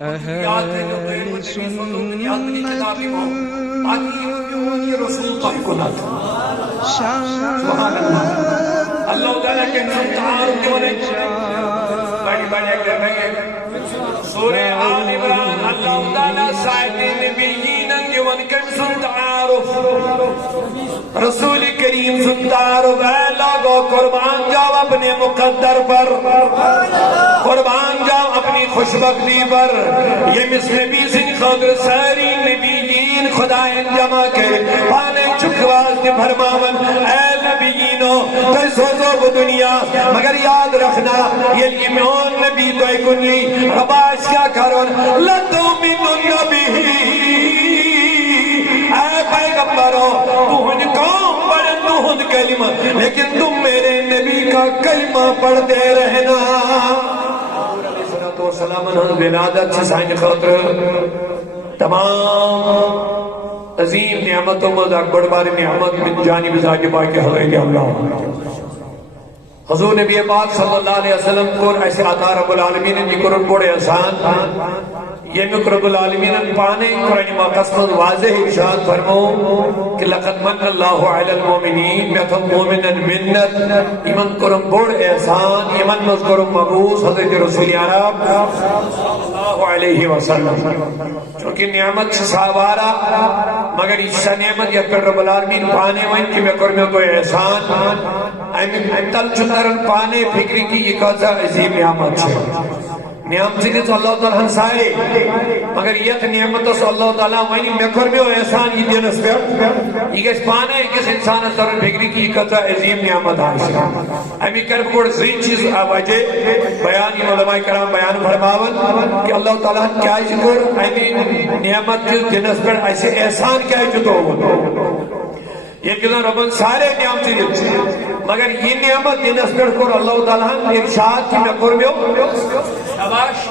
اہل سنت سبحان اللہ تعالیٰ کے تعارف کے بنے بڑی بڑی سورہ آل عمران اللہ تعالیٰ سائد نبیین کے بن کے سن تعارف رسول کریم سن تعارف اے لوگو قربان جاؤ اپنے مقدر پر قربان جاؤ اپنی خوشبختی پر یہ مثل نبی سن خاطر ساری نبیین خدا جمع کے پانے چکواز نے فرماون اے نبیینو تو سوزو وہ دنیا مگر یاد رکھنا یہ ایمان نبی تو کنی رباش کیا کرون لَتُؤْمِنُنَّ بِهِ اے پیغمبرو تو ان قوم پڑھن تو ان کلمہ لیکن تم میرے نبی کا کلمہ پڑھتے رہنا سلام ولادت سے سائن خاطر تمام عظیم نعمتوں میں اکبر بار نعمت من جانب ذات پاک کے حوالے اللہ حضور نبی پاک صلی اللہ علیہ وسلم کو ایسے عطا رب العالمین نے قرآن بڑے احسان یہ رب العالمین پانے قرآن مقصد واضح ارشاد فرمو کہ لقد من اللہ علی المومنین بیتم مومنا منت ایمن قرآن بڑے احسان ایمن مذکر مبوس حضرت رسول عرب صلی اللہ علیہ وسلم چونکہ نعمت ساوارا مگر اس نعمت یا پر رب العالمین پانے وائن کی میں کرنے تو احسان تل چندرن پانے فکری کی یہ قضا عظیم نعمت ہے نعمت سے تو اللہ تعالیٰ ہنسائے مگر یہ نعمت تو اللہ تعالیٰ وائنی میں کرنے و احسان یہ دینس پر یہ کس پانے کس انسان ترن فکری کی یہ قضا عظیم نعمت ہے ہمیں کرب کوڑ زین چیز آواجے بیان علماء کرام بیان فرماون کہ اللہ تعالیٰ کیا ذکر ہمیں نعمت کے دینس پر ایسے احسان کیا جتو یہ کلن ربن سارے نعمت دیتے مگر یہ نعمت دینس پر کر اللہ تعالیٰ ارشاد کی میں کرمیو شباش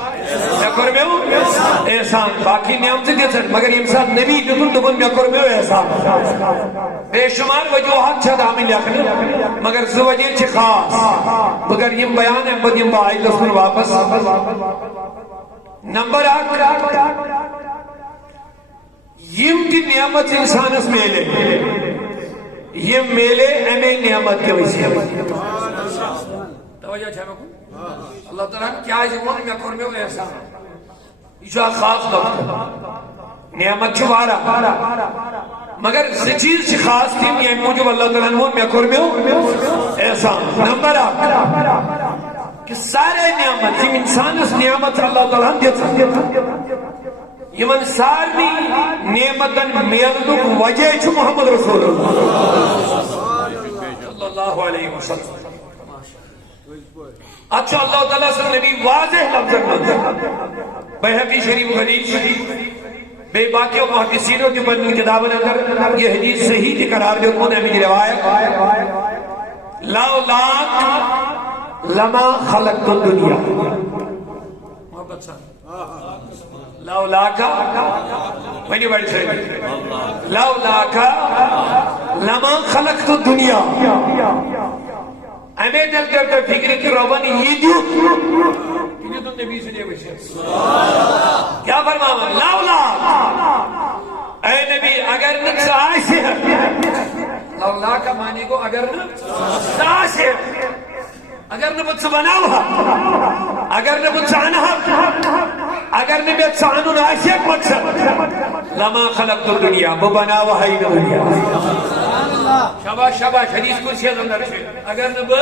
میں کرمیو احسان باقی نعمت دیتے مگر امسان نبی جتن دبن میں کرمیو احسان بے شمار وجوہات چھتا ہمیں لیکن مگر زوجہ چھ خاص مگر یہ بیان ہے بدیم بائی دسمن واپس نمبر 8 یم کی نعمت انسان اس میلے یہ میلے ہمیں نعمت کے وسیلے توجہ چھے میں اللہ تعالیٰ کیا جمعہ میں کرنے ہوئے احسان یہ خاص دفت نعمت چھوارا مگر چیز خاص تھی یہ موجب اللہ تعالیٰ میں کرنے ہوئے احسان نمبر 8 کہ سارے نعمت جم انسان اس نعمت اللہ تعالیٰ دیتا یمن سارنی نعمتن میلدک وجہ چھو محمد رسول اللہ صلی اللہ علیہ وسلم اچھا اللہ تعالیٰ صلی اللہ علیہ وسلم واضح لفظ بیہقی شریف حدیث بے باقی و محدثینوں کے بندن کتابن اندر یہ حدیث صحیح تھی قرار دے انہوں نے ہمیں روایت لولاک لما خلقت الدنیا محبت صاحب لولاکا وینی بڑی صحیح لولاکا لما خلقت الدنیا ہمیں دل کرتا فکر کی روانی یہ دیو کنی تم نبی سے دے بچے کیا فرماوا لولاکا اے نبی اگر نقص آئیسی ہے لولاکا معنی کو اگر نقص آئیسی ہے اگر نے مجھ سے بنا ہوا اگر نے مجھ سے آنہا اگر نے مجھ سے آنہا عاشق مقصد لما خلقت الدنیا وہ بنا ہوا ہی دنیا شباش شباش حدیث کرسی از اندر سے اگر نے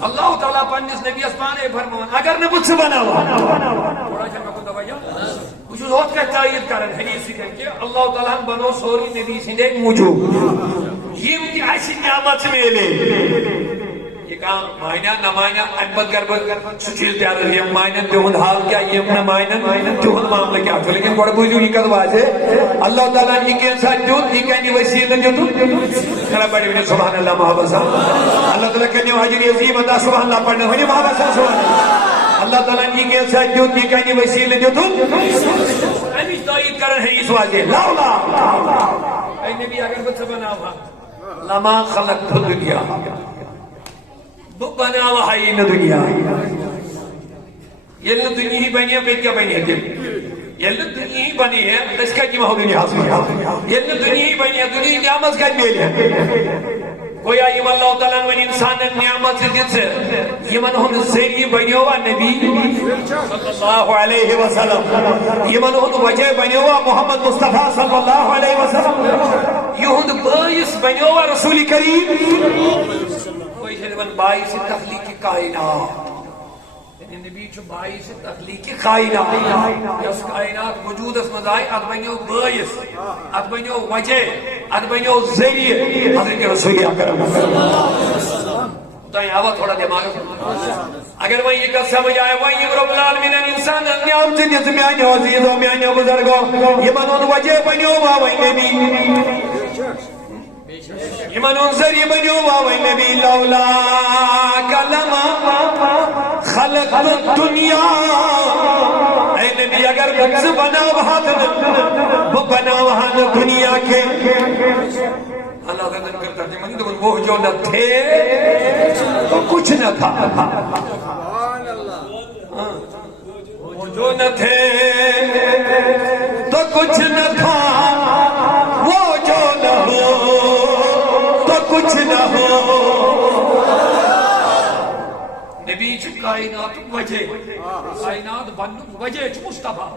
اللہ تعالیٰ پانیس نبی اسمانے فرمان اگر نے مجھ سے بنا ہوا تھوڑا شاہ میں کو دبایا کچھ ہوت کا تائید کرن حدیث سے کہ اللہ تعالیٰ بنو سوری نبی سے دیکھ موجود یہ مجھے عاشق نعمت میں لے یہ کام مائنہ نہ مائنہ انبت گربت سچیل تیار ہے یہ مائنہ تیہن حال کیا یہ اپنا مائنہ تیہن معاملہ کیا تو لیکن بڑا بوجھو یہ قدواز ہے اللہ تعالیٰ یہ کہ انسان جوت یہ کہنی وسیع نہ جوتو کھلا بڑی بڑی سبحان اللہ محبت صاحب اللہ تعالیٰ کہنی حاجری عظیم اللہ سبحان اللہ پڑھنے ہوئی محبت صاحب سبحان اللہ اللہ تعالیٰ یہ کہ انسان جوت یہ کہنی وسیع نہ جوتو امیش دائید کرن ہے اس واجہ لاؤلا اے نبی اگر کچھ بنا ہوا لما خلقت الدنیا بنا وحی دنیا یل دنیا بنیا پہ کیا بنیا یل دنیا بنی ہے اس کا کی مہو دنیا حاصل یل دنیا بنیا دنیا نعمت کا میلے گویا یم اللہ تعالیٰ ون انسان نعمت دت یمن ہند ذریعہ بنیو نبی صلی اللہ علیہ وسلم یمن ہند وجہ بنیو محمد مصطفیٰ صلی اللہ علیہ وسلم یہند باعث بنیو رسول کریم کوئی ہے باعث تخلیق کائنات نبی چھ باعث تخلیق کائنات یس کائنات وجود اس مزائی ات بنیو باعث ات بنیو وجہ ات بنیو ذریعہ حضرت رسول اکرم تو یہ آوا تھوڑا دماغ اگر وہ یہ سمجھ آئے وہ یہ رب العالمین انسان نعمت دت میانو عزیزو میانو بزرگو یہ منون وجہ بنیو وہ نبی یمن ذریعہ بنیو وہ نبی لولا کلمہ خلق الدنیا اے نبی اگر بکس بنا وہ بنا وہاں دنیا کے اللہ کا ذکر کرتے ہیں تو وہ جو نہ تھے تو کچھ نہ تھا وہ جو نہ تھے تو کچھ نہ تھا وہ جو نہ ہو تو کچھ نہ ہو نبی چھ کائنات وجہ کائنات بنک وجہ چھ مصطفیٰ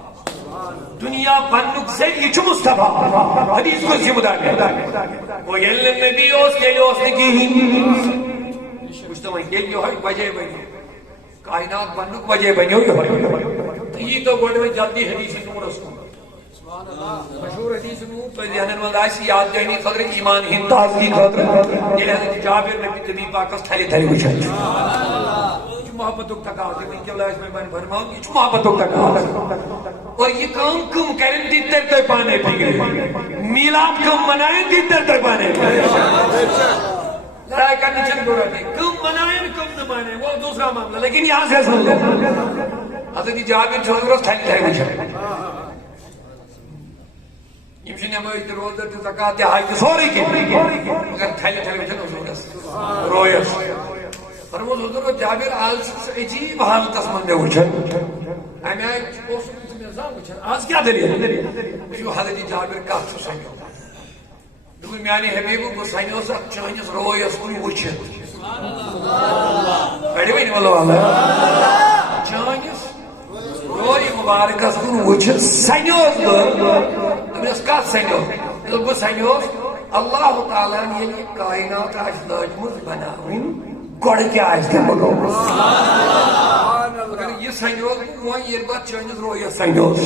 دنیا بنک ذریعہ چھ مصطفیٰ حدیث کو ذمہ دار ہے وہ یل نبی اس کے لیے اس نے کی مصطفیٰ کے لیے وجہ بنی کائنات بنک وجہ بنی یہ تو گوڑے میں جلدی حدیث نور اس کو مشہور حدیث نور تو ذہن میں آئی یاد دینی خطر ایمان ہند تازگی خطر یہ حضرت جابر نبی تبی پاکس تھلی تھلی وچھائی محبتوں تک آتے ہیں کہ اللہ اس میں بن فرماؤں یہ محبتوں تک آتے اور یہ کم کریں دیتر تو پانے پی گئے میلاد کم منائیں دیتر تو پانے پی گئے لڑائی کا نچن گورا نہیں کم منائیں کم نہ مانیں وہ دوسرا معاملہ لیکن یہاں سے سن لو حضرت جابر چھوڑ کر تھلی تھلی وچھائی یمشن ہمیں روزہ تو زکاة حج سوری کی اگر تھلی تھلی وچھائی رویس فرمود حضور جابر آل سے عجیب حالت اسمن میں وچھن ہمیں آئے اس نظام وچھن آج کیا دلیل جو حضرت جابر کا تو سنگو دور میانی حبیبو کو سنگو سا چانجس روی اس کو وچھن بیٹھے بھی نہیں واللہ واللہ چانجس روی مبارک اس کو وچھن سنگو دور اس کا سنگو سنگو اللہ تعالیٰ نے یہ کائنات اجلاج مز بناؤں گوڑ کیا ہے اس کے بلو یہ سنگوز وہ یہ بات چانجز رو یہ سنگوز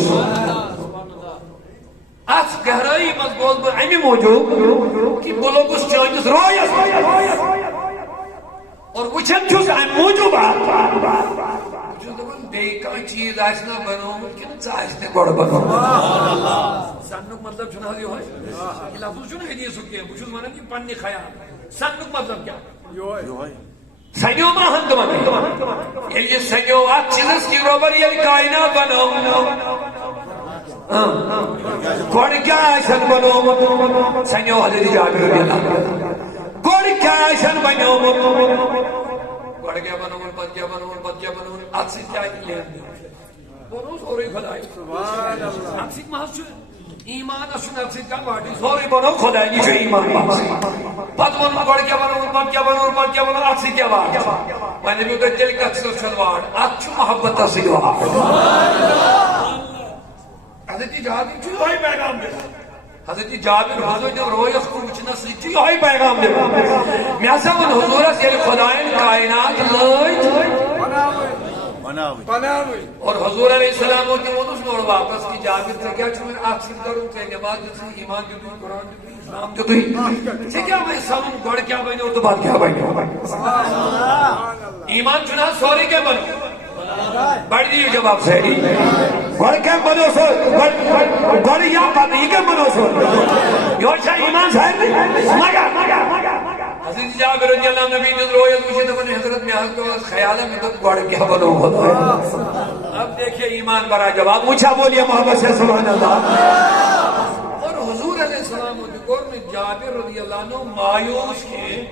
آج گہرائی مضبوط پر امی موجود کہ بلو کس چانجز رو یہ سنگوز اور وچھن چوز ام موجود بات جو دبن دیکھا چیز آسنا بنو کن چاہستے گوڑ بنو سنک مطلب چنہ دی ہوئی یہ لفظ چنہ حدیث ہوکی ہے بچوز مانا کہ پنی خیال سنک مطلب کیا سنیو ما ہند مانے یہ سنیو آج چیزس کی روبر یہ کائنات بنو گوڑ کیا ایشن بنو سنیو حضرت جابر رضی اللہ گوڑ کیا ایشن بنو گوڑ کیا بنو پت کیا بنو پت کیا بنو آج سے کیا لین بنو سوری خدای آج سے محض ایمان اسن اپسی کا باٹی سوری بنو خدای کی جو ایمان پت بنو گوڑ کیا بنو پت کیا بنو پت کیا بنو آج سے کیا باٹی میں نے بھی کہا دل کا چلو چلوار آج چو محبت سلوار حضرت جابر چو ہوئی پیغام دے حضرت جابر حضرت رویس کو وچنا سیچی ہوئی پیغام دے میاسا من حضورہ سے خدایان کائنات لوئی اور حضور علیہ السلام ہوتی وہ اس میں واپس کی جابر سے کیا چھو میں آخر کروں کہ نماز جتنی ایمان جتنی قرآن جتنی اسلام جتنی سے کیا میں سامن گوڑ کیا بہنے اور تو بات کیا بہنے ایمان چنا سوری کے بنو بڑھ دیئے جواب سے گوڑ کے بنو سو گوڑ یا پاتی کے بنو سو یہ شاہ ایمان صاحب نہیں مگا حضرت جابر رضی اللہ نبی نے رویت مجھے تو نے حضرت میں آج کو خیالہ میں تو گوڑ کیا بنو ہوتا ہے اب دیکھئے ایمان برا جواب مجھا بولیے محمد سے سبحان اللہ اور حضور علیہ السلام نے جابر رضی اللہ عنہ مایوس کے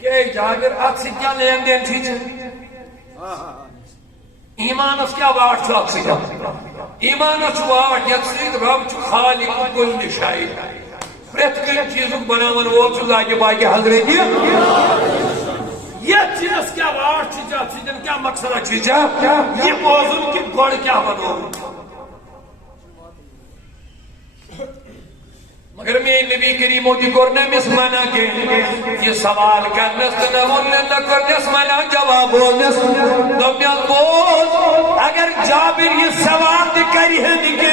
کہ جابر آج سے کیا لین دین تھی ایمانس کیا واٹ چھو اکسی ایمانس واٹ یکسید رب چھو خالق کل شائی پریت کن چیزک بناون وول چھو ذاکر باقی حضرت یہ چیز کیا واٹ چیزا چیزن کیا مقصد چیزا یہ موضوع کی گوڑ کیا بنو مگر میں نبی کریم ہوتی کرنے مس منع کے یہ سوال کرنس نہ کرنس منع جواب بولنس دمیان بول اگر جابر یہ سوال دی کری ہے نکے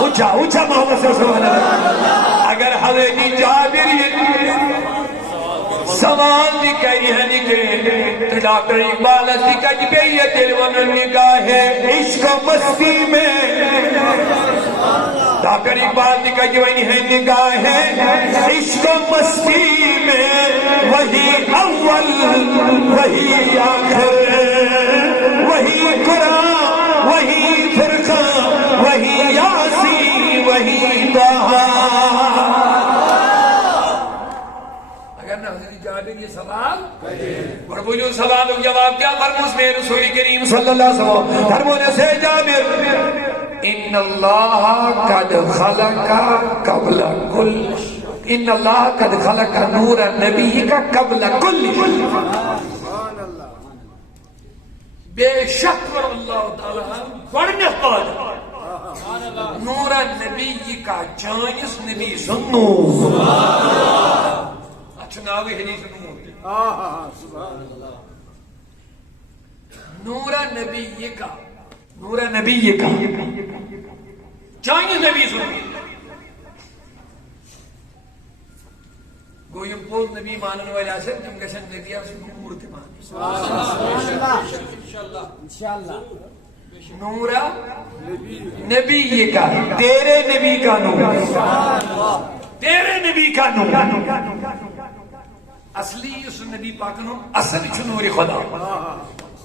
اچھا محمد صلی اللہ علیہ وسلم اگر حضرت جابر یہ سوال دی کری ہے نکے تو ڈاکٹر اقبال اسی کا جبیت الون نگاہ عشق و مستی میں ڈاکٹر اقبال نے کہا کہ وہی ہے نگاہ عشق و مستی میں وہی اول وہی آخر وہی قرآن وہی فرقان وہی یاسین وہی طہا اگر نہ حضرت جابر یہ سوال اور بولیو سوال و جواب کیا فرموس میں رسول کریم صلی اللہ علیہ وسلم فرمونے سے جابر ان اللہ قد خلق قبل کل ان اللہ قد خلق نور نبی کا قبل کل بے شک اللہ تعالیٰ گوڑنیت پاد نور نبی کا چانس نبی سن نور اچھا ناوی حدیث نور نبی کا نور نبی کا چانس نبی سن گویم پول نبی مانن والی آسر تم گشن نبی آسر نور تمان نور نبی کا تیرے نبی کا نور تیرے نبی کا نور اصلی اس نبی پاکنو اصل چھ نور خدا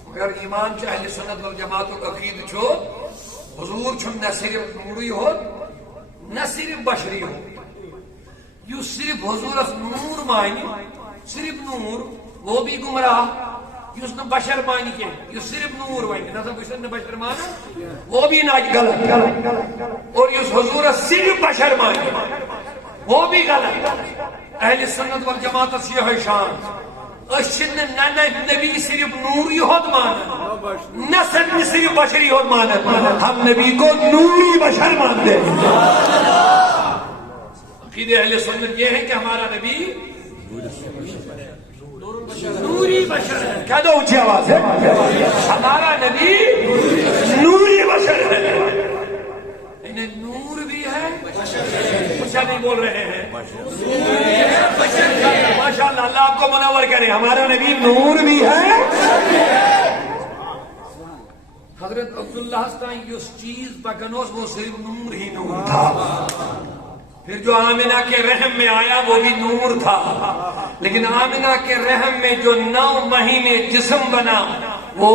اگر ایمان چھ اہل سنت والجماعت و عقید چھو حضور چھو نہ صرف نوری ہو نہ صرف بشری ہو یو صرف حضور اس نور مانی صرف نور وہ بھی گمراہ یو بشر مانی کے یو صرف نور مانی نہ سب نے بشر مانا وہ بھی نہ غلط اور یو حضور صرف بشر مانی وہ بھی غلط اہل سنت والجماعت یہ ہے شان اشن نہ نبی صرف نوری ہوت مانا نہ صرف بشری ہوت مانا ہم نبی کو نوری بشر مانتے ہیں عقیدہ اہل سنت یہ ہے کہ ہمارا نبی نوری بشر ہے کہہ دو اونچی آواز ہے ہمارا نبی نوری بشر ہے انہیں نور بھی ہے اچھا نہیں بول رہے ہیں ماشاءاللہ اللہ آپ کو منور کرے ہمارا نبی نور بھی ہے حضرت عبداللہ ہستائیں اس چیز بکنوس وہ صرف نور ہی نور تھا پھر جو آمنہ کے رحم میں آیا وہ بھی نور تھا لیکن آمنہ کے رحم میں جو 9 مہینے جسم بنا وہ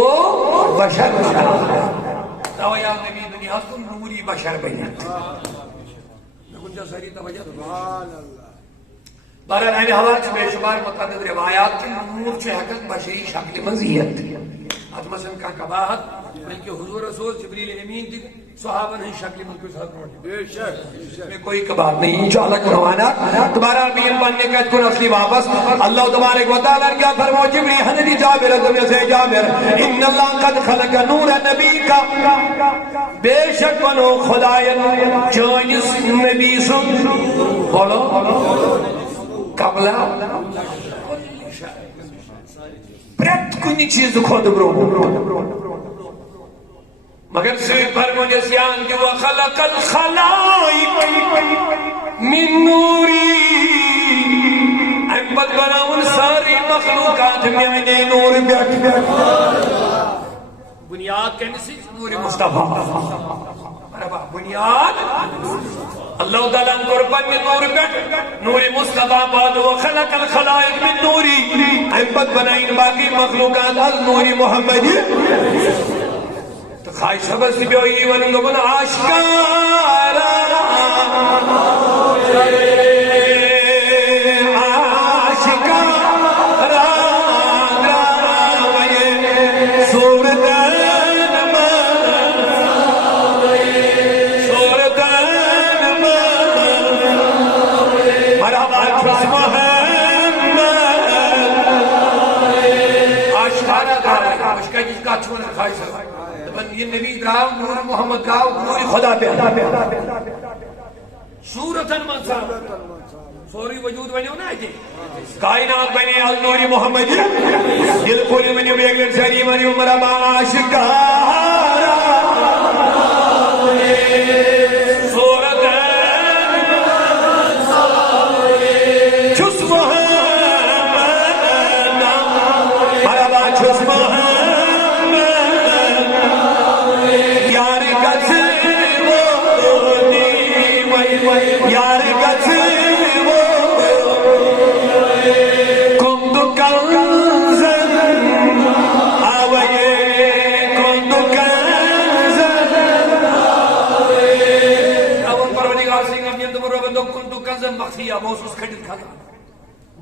بشر بنا تو یا نبی دنیا کو نوری بشر بنا ساری توجہ بہرحال اہل حوالہ بے شمار متعدد روایات کے نور چھ حقیقت بشری شکل مزیت مثلا کا کباہت بلکہ حضور رسول جبریل امین دی صحابہ نے شکل ملک ساتھ موڑی میں کوئی کباہت نہیں انشاءاللہ کروانا تمہارا امین بننے کا کن اصلی واپس اللہ تبارک و تعالیٰ کیا فرمو جبریل حضرت جابر دنیا سے جابر ان اللہ قد خلق نور نبی کا بے شک بنو خدایا چانس نبی سن بولو قبل پریت کنی چیز خود برو مگر صرف فرمونے سیان کہ وَخَلَقَ الْخَلَائِقِ مِن نُوری احمد بناون ساری مخلوقات میں آئینے نور بیٹھ بنیاد کہنے سے نور مصطفیٰ بنیاد اللہ تعالیٰ ان قربان میں نور بیٹھ نور مصطفیٰ بعد وَخَلَقَ الْخَلَائِقِ مِن نُوری احمد بنائیں باقی مخلوقات از نور محمد خواہش سبس بھی ہوئی ونگو من آشکارا آشکارا سورہ ون خواہش یہ نبی دراو نور محمد دراو نور خدا پہ صورتن منصا سوری وجود ونیو نا جی کائنات بنے از نور محمد دل پوری ونیو بیگل سری ونیو مرابا آشکارا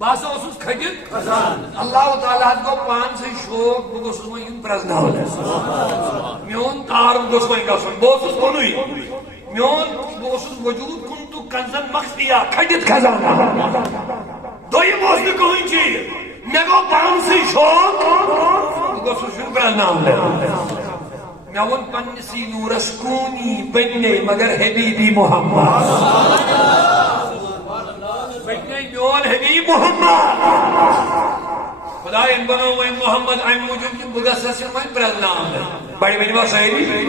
باسا اس کھجت اللہ تعالیٰ کو پان سے شوق بگوس میں یم پرزناون میون تار بگوس میں گسن بوسس کنوی میون بوسس وجود کنتو کنزن مخفیا کھجت خزانہ دوی بوس نہ کوئی چیز میں گو پان سے شوق بگوس یم پرزناون میون پنسی نورس کونی بننے مگر حبیبی محمد میون حبیب محمد خدا ان بنو محمد ام موجود کی مقصد سنوائی پرنام بڑی بڑی بات صحیح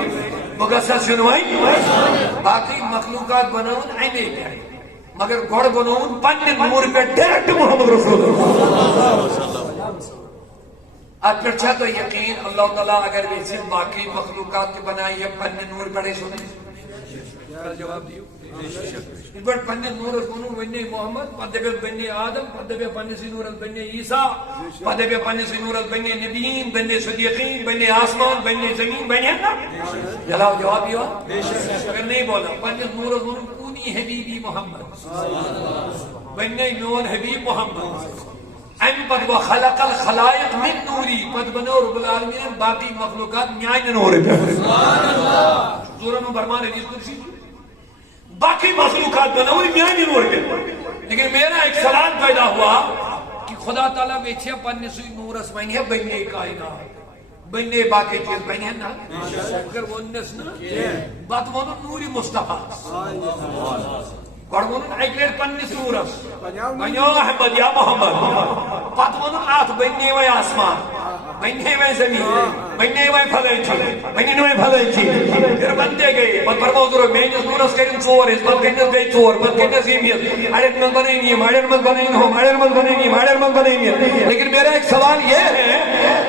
مقصد سنوائی باقی مخلوقات بناون اینے پہ مگر گوڑ بناون پنن نور پہ ڈائریکٹ محمد رسول اب پھر چھا تو یقین اللہ تعالیٰ اگر ویسے باقی مخلوقات کے بنائی ہے پنن نور پڑے سنے جواب دیو بڑ پنہ نور بنو بننے محمد پدے بننے آدم پدے پنہ سی نور بننے عیسیٰ پدے پنہ سی نور بننے نبیین بننے صدیقین بننے آسمان بننے زمین بننے نا جلاو جواب یہ اگر نہیں بولا پنہ نور بنو کونی حبیبی محمد بننے میون حبیب محمد ام پد و خلق الخلائق من نوری پد بنو رب العالمین باقی مخلوقات نیائن نور پہ سبحان اللہ سورہ میں برمان حدیث قدسی باقی مخلوقات بناوی میانی نور کے لیکن میرا ایک سوال پیدا ہوا کہ خدا تعالیٰ بیچے پنی سوئی نورس بنی ہے بننے کائنات بننے باقی چیز بنی ہے نا اگر وہ انس نا بات مانو نوری مصطفیٰ اور مانو اگلیر پنی سی نورس بنیو احمد یا محمد بات مانو آت بننے وی آسمان بننے وی زمین بننے وی پھلائی چیز بننے وی پھلائی چیز پھر بنتے گئے بات پرموز رو میں جس نورس کریں چور اس بات کنس گئی چور بات کنس زمین آڑن من بنائیں ماڑن من بنائیں ہو ماڑن من بنائیں ماڑن من بنائیں لیکن میرا ایک سوال یہ ہے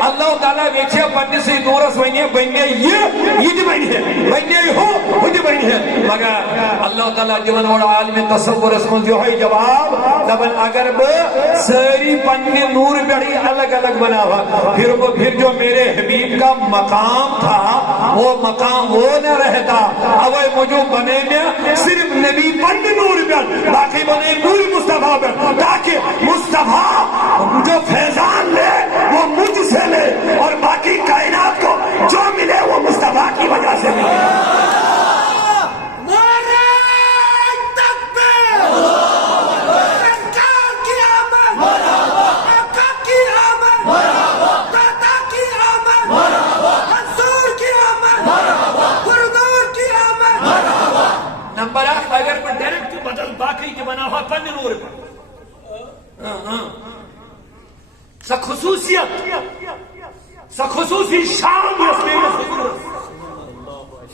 اللہ تعالیٰ بیچے پنی سی نورس بننے بننے یہ دی بنی ہے بننے ہو وہ دی بنی ہے مگر اللہ تعالیٰ جوان اور عالم تصور اس کو جو ہے جواب دبن اگر ساری پنی نور بڑی الگ الگ بنا ہوا پھر جو میرے حبیب کا مقام تھا وہ مقام وہ نہ رہتا اب مجھے بنے میں صرف نبی پنی نور بڑ باقی بنے نور مصطفیٰ بڑ تاکہ مصطفیٰ جو فیضان لے وہ مجھ سے لے اور باقی کائنات کو جو ملے وہ مصطفیٰ کی وجہ سے ملے اگر پر ڈائریکٹ بدل باقی کے بنا ہوا پنی نور پر خصوصی شان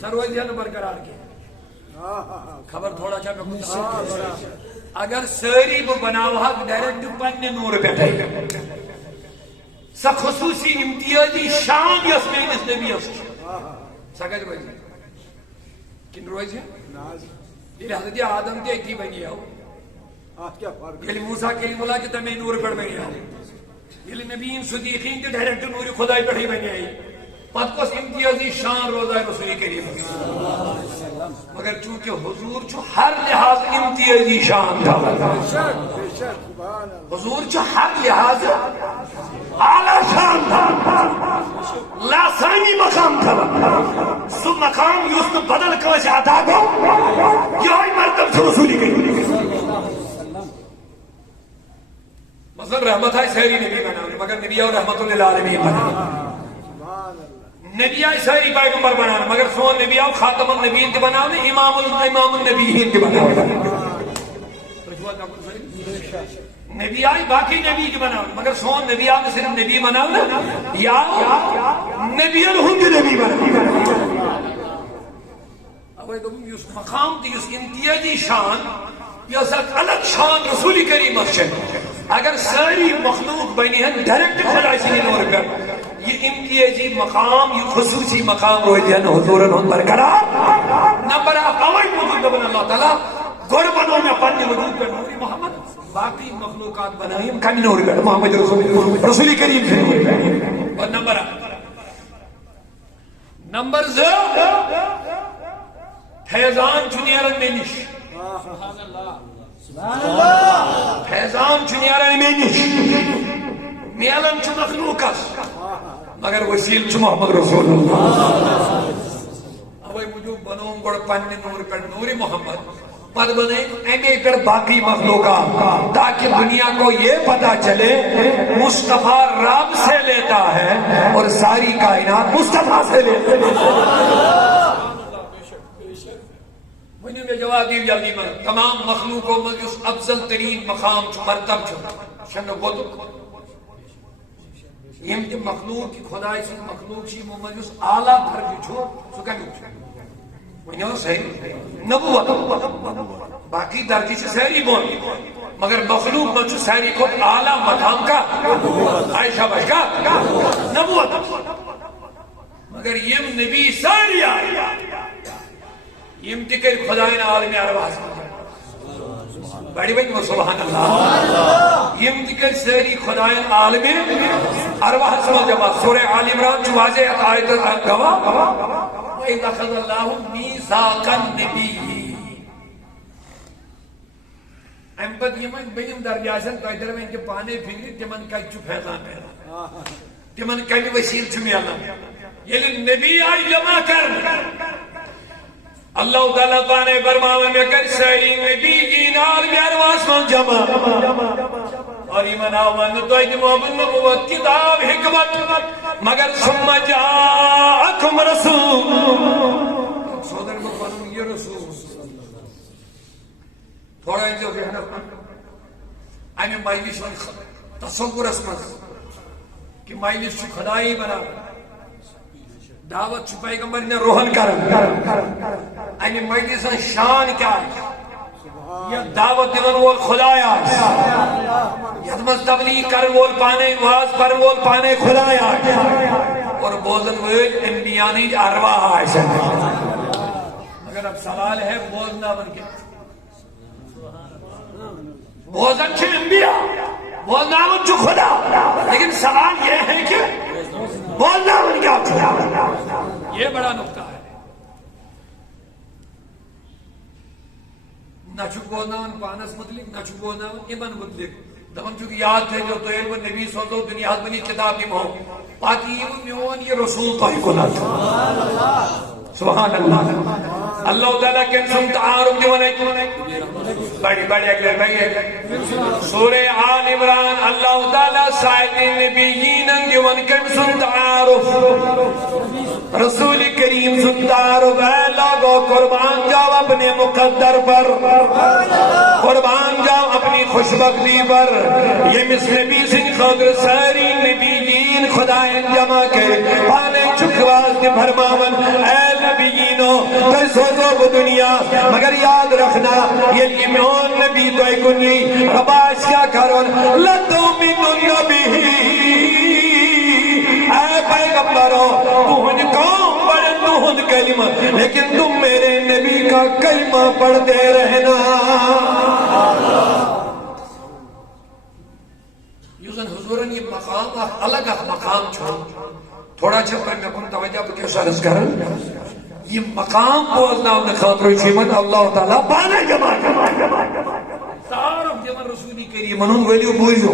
سروج جن برقرار کیا خبر تھوڑا چاہ میں اگر ساری وہ بنا ہوا ڈائریکٹ پنی نور پہ خصوصی امتیازی شان یس میں اس نبی اس سکت روز کن روز ہے یہ حضرت آدم کے ایک ہی بنی ہے یہ موسیٰ کلیم اللہ کے تمہیں نور پر بنی ہے یہ نبیین صدیقین کے ڈائریکٹ نور خدای پر ہی بنی ہے پت کس امتیازی شان روزہ رسولی کریم مگر چونکہ حضور چو ہر لحاظ امتیازی شان تھا حضور چو ہر لحاظ اعلیٰ شان تھا لاسانی مقام تھا سو مقام یوسف بدل کوش عطا کو یہی مرتب سے رسولی کریم مثلا رحمت ہے سہری نبی بنا مگر نبی اور رحمت للعالمین بنا نبی آئی ساری پیغمبر بنانا مگر سون نبی آو خاتم النبیین کے بنانا امام النبیین کے بنانا نبی آئی باقی نبی کے بنانا مگر سون نبی آو صرف نبی بنانا یا نبی الہم کے نبی بنانا اوے دوم یس مقام دی یس امتیازی شان یس الگ شان رسول کریم اگر ساری مخلوق بنی ہیں ڈائریکٹ خدا سے نور کر یہ امتیازی مقام یہ خصوصی مقام ہوئے جن حضورن ہن برقرار نمبر اول موجود بن اللہ تعالی گڑ بنو میں پڑھنے وجود کر نوری محمد باقی مخلوقات بنائی کمی نور کر محمد رسول کریم سے اور نمبر فیضان چنیارن میں نش فیضان چنیارن میں نش میلن چھ مخلوقس مگر وسیل چھ محمد رسول اللہ اوے موجود بنو گڑ پنہ نور پر نور محمد پد بنے امی پر باقی مخلوقات تاکہ دنیا کو یہ پتا چلے مصطفیٰ رب سے لیتا ہے اور ساری کائنات مصطفیٰ سے لیتا ہے ونیو میں جواب دیو جلدی میں تمام مخلوقوں میں اس افضل ترین مقام چھ مرتب چھ شنو گوتو یم تہ مخلوق کی خدای سن مخلوق چھ محمد اس اعلی درجہ چھو سو کمی ونیو صحیح نبوت باقی درجہ چھ ساری بون مگر مخلوق میں چھ ساری کو اعلی مقام کا عائشہ بشکا نبوت مگر یم نبی ساری آئی یم تکر خداینا عالم ارواح بڑی بڑی سبحان اللہ یم تکر سری خداینا عالم ارواح سمجھ جبا سورہ آل عمران جو واضح آیت گوا وَإِذْ أَخَذَ اللَّهُ مِيثَاقَ النَّبِيِّينَ ام پت یمن بیم درجاسن تایدر میں ان کے پانے پھگری تمن کچو فیضان پیدا تمن کمی وسیل چمی اللہ یہ نبی آئی جمع کر اللہ تعالیٰ پانے فرماوے میں کر ساری نبی جینار بیار واسمان جمع اور ایمان آوان تو ایک محمد نبوت کتاب حکمت مگر ثم جاءکم رسول سودر کو پانوں یہ رسول تھوڑا انجو کہ آئین مائلیش تصور اسمت کہ مائلیش خدای بنا دعوت چھ پیغمبر نے روحن کرن اینی مجلس شان کیا ہے یہ دعوت دن وول خدایا یدمز تبلیغ کرن وول پانے واز پر وول پانے خدایا اور بوزن وول انبیانی ارواح آئیسا مگر اب سوال ہے بوزنا بن کے بوزن چھ انبیاء بوزنا بن چھ خدا لیکن سوال یہ ہے کہ بولنا ان کا خدا یہ بڑا نقطہ ہے نہ چھو بولنا ان پانس مطلق نہ چھو بولنا ان ایمن مطلق دمن چونکہ یاد تھے جو تو علم نبی سوزو دنیا حد بنی کتاب نہیں ہو پاکی میون یہ رسول تو ہی کو نہ تھا سبحان اللہ اللہ تعالیٰ کے سم تعارف دیوانے بڑی بڑی اگلے بڑی سورہ آل عمران اللہ تعالیٰ سائد نبیین دیوان کے سم تعارف رسول کریم سم تعارف اے لوگو قربان جاؤ اپنے مقدر پر قربان جاؤ اپنی خوشبختی پر یہ مثل نبی سنگھ خضر ساری نبیین خدایان جمع کے پانے چکواز دی فرماون اے نبیینو تے سوزو کو دنیا مگر یاد رکھنا یہ ایمان نبی تو ایک کنی رباش کیا کرون لتو من نبی اے پیغمبرو تہن کام پڑھن تہن کلمہ لیکن تم میرے نبی کا کلمہ پڑھتے رہنا یوزن حضورن یہ مقام الگ مقام چھوڑ تھوڑا چھا پر میں کن توجہ پر کیسا رس کرن یہ مقام بوزنا انہیں خاطر چیمن اللہ تعالیٰ بانا جمع تعارف جمع رسولی کریم انہوں ویلیو بولیو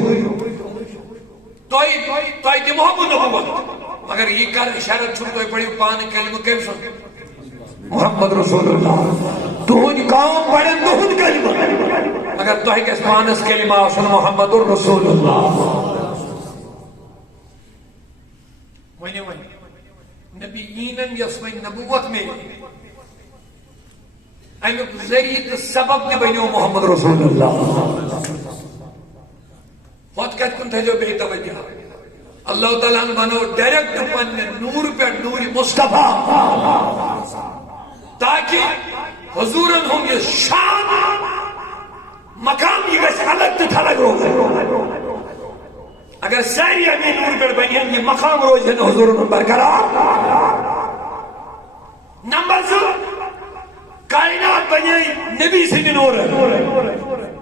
توئی دی محمد نبوت مگر یہ کر اشارت چھوڑ توئی پڑی پانے کلمہ کیم سن محمد رسول اللہ تہن کام پڑھن تہن کلمہ مگر توئی کس پانس کلمہ سن محمد رسول اللہ ونی نبی نبوت میں امیک ذریعہ سبب تہ بنیو محمد رسول اللہ ہوت کت کن تھو بے توجہ اللہ تعالیٰ بنو ڈائریکٹ پن نور پہ نور مصطفیٰ تاکہ حضورن ہم یہ شان مقام یہ گھس الگ تو تھلگ رو اگر ساری ہمیں نور پر بنی یہ مقام روز ہے حضورن برقرار نمبر 2 کائنات بنی نبی سے نور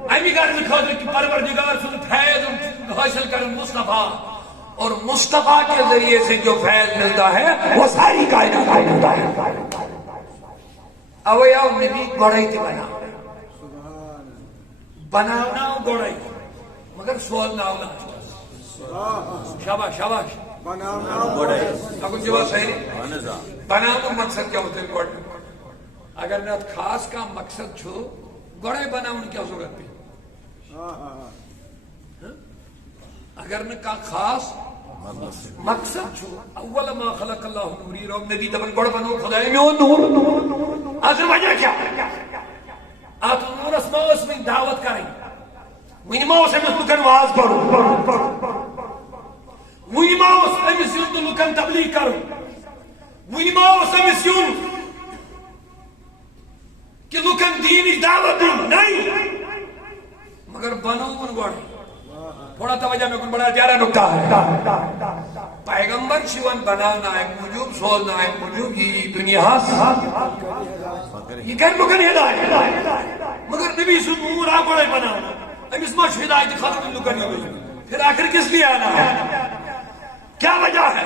امی غرض خاطر کہ پروردگار سن فیض حاصل کر مصطفیٰ اور مصطفیٰ کے ذریعے سے جو فیض ملتا ہے وہ ساری کائنات ملتا ہے اویا نبی گوڑائی تھی بنانا گوڑائی مگر سوال نہ ہونا شاباش شاباش بنانا گوڑائی اگر جواب صحیح بنانا مقصد کیا ہوتا ہے گوڑائی اگر نہ خاص کا مقصد چھو گوڑائی بنانا کیا ضرورت بھی اگر نہ کا خاص مقصد چھو اول ما خلق اللہ نوری رو نبی دبن گوڑ بنو خدای میں نور اصل وجہ کیا آپ نور اسماء اس میں دعوت کریں ونما اس میں لکن واز پڑھو ونما اس میں سیون لکن تبلیغ کرو ونما اس میں سیون کہ لکن دین دعوت دوں نہیں مگر بنو من گوڑ تھوڑا توجہ میں کن بڑا پیارا نکتہ ہے پیغمبر شیون بنانا ہے موجود سولنا ہے موجود یہ دنیا یہ کر لکن ہدایت مگر نبی سن نور آگوڑے بنانا اب اس مجھ ہدایت خاتم لکن ہوئی پھر آخر کس لیے آنا ہے کیا وجہ ہے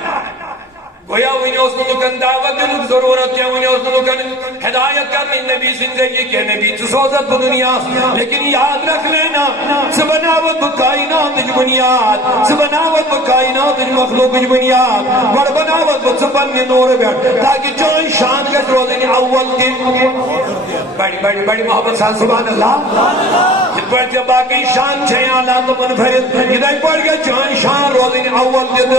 گویا انہیں اس لکن دعوت دلک ضرورت ہے انہیں اس لکن ہدایت کرنی نبی زندگی کے نبی تصوزت دنیا لیکن یاد رکھ لینا سبناوت بکائنات بنیاد سبناوت بکائنات مخلوق بنیاد بڑ بناوت سبن نور بیٹ تاکہ چون شان کا روزن اول دن بڑی بڑی بڑی محبت سان سبحان اللہ یہ پر جب باقی شان چھے آلہ تو منفرد ادھائی پڑھ گیا چون شان روزن اول دن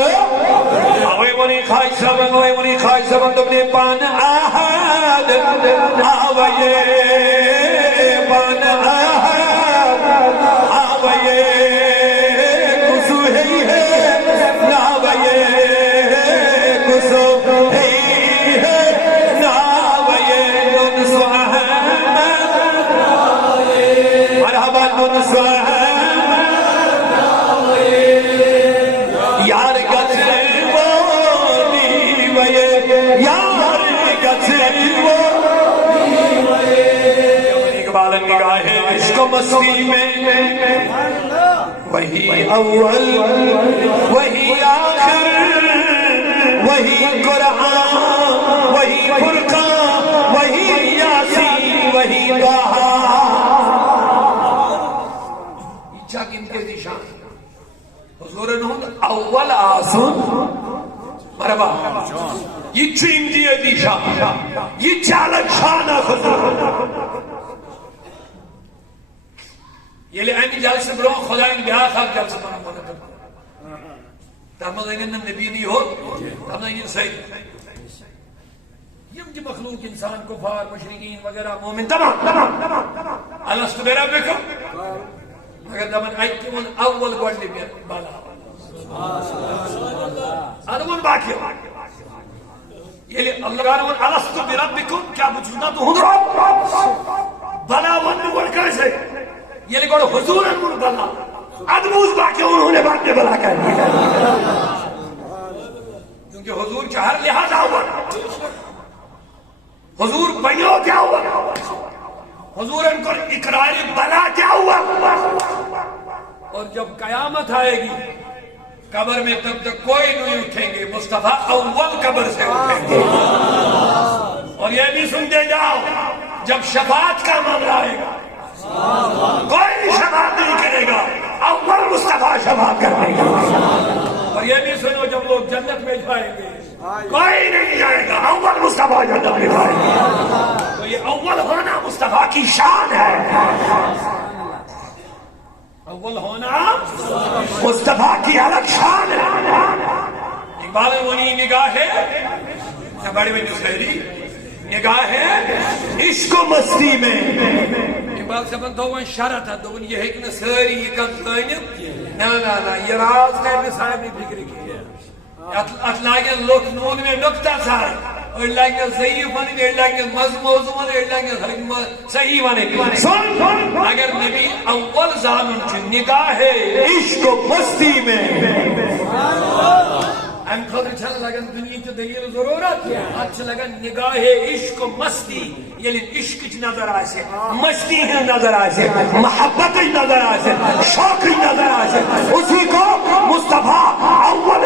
اوے ونی خواہش سبن اوے ونی خواہش سبن تم نے پان آہد آوائے پان آہد آوائے کسو ہی ہے ناوائے کسو ہی ہے ناوائے ننسو احمد مرحبا ننسو مستی میں وہی اول وہی آخر وہی قرآن وہی فرقان وہی یاسین وہی طٰہٰ اچھا کن کے نشان حضور انہوں اول آسن مرحبا یہ چیم دیئے نشان یہ چالک شانہ حضور یہ لئے اینی جلسے برو خدایین بیاہ خاک جلسے مانا مانا کرنا تحمد اینی نبی نہیں ہو تحمد اینی صحیح یم کی مخلوق انسان کفار مشرقین وغیرہ مومن تمام الاسط بیرا بکم مگر دمن ایتی من اول گوڑی بیان بالا ادمون باقی ہو یہ لئے اللہ گانا من الاسط بیرا بکم کیا بچونا تو ہن رب بلا ون گوڑ کیسے یہ لئے گوڑا حضور انمون بلا ادموز باقی انہوں نے بات میں بلا کر دیا کیونکہ حضور کا ہر لحاظ ہوا حضور بنیو کیا ہوا حضور ان کو اقرار بلا کیا ہوا اور جب قیامت آئے گی قبر میں تب تک کوئی نہیں اٹھیں گے مصطفیٰ اول قبر سے اٹھیں گے اور یہ بھی سنتے جاؤ جب شفاعت کا معاملہ آئے گا کوئی شفاعت نہیں کرے گا اول مصطفیٰ شفاعت کرنے گا اور یہ بھی سنو جب لوگ جنت میں جائیں گے کوئی نہیں جائے گا اول مصطفیٰ جنت میں جائیں گے تو یہ اول ہونا مصطفیٰ کی شان ہے اول ہونا مصطفیٰ کی الگ شان ہے اقبال منی نگاہ ہے بڑی بڑی سہری عشق و مستی میں اقبال صاحبن تھوون شرط دوپن یہ ہیکہ ساری یہ کت زانت نا نا نا یہ راز کر صاحب فکر کی ات لاگن لوک نون میں نقطہ سار اور لاگن صحیح ون اور لاگن موضوع ون اور لاگن صحیح ون سن اگر نبی اول زانن چھ نگاہ عشق و مستی میں ام خاطر چھن لگن دنیا کی دلیل ضرورت ات لگن نگاہ عشق و مستی یعنی عشق نظر آسے مستی ہی نظر آسے محبت ہی نظر آسے شوق ہی نظر آسے اسی کو مصطفیٰ اول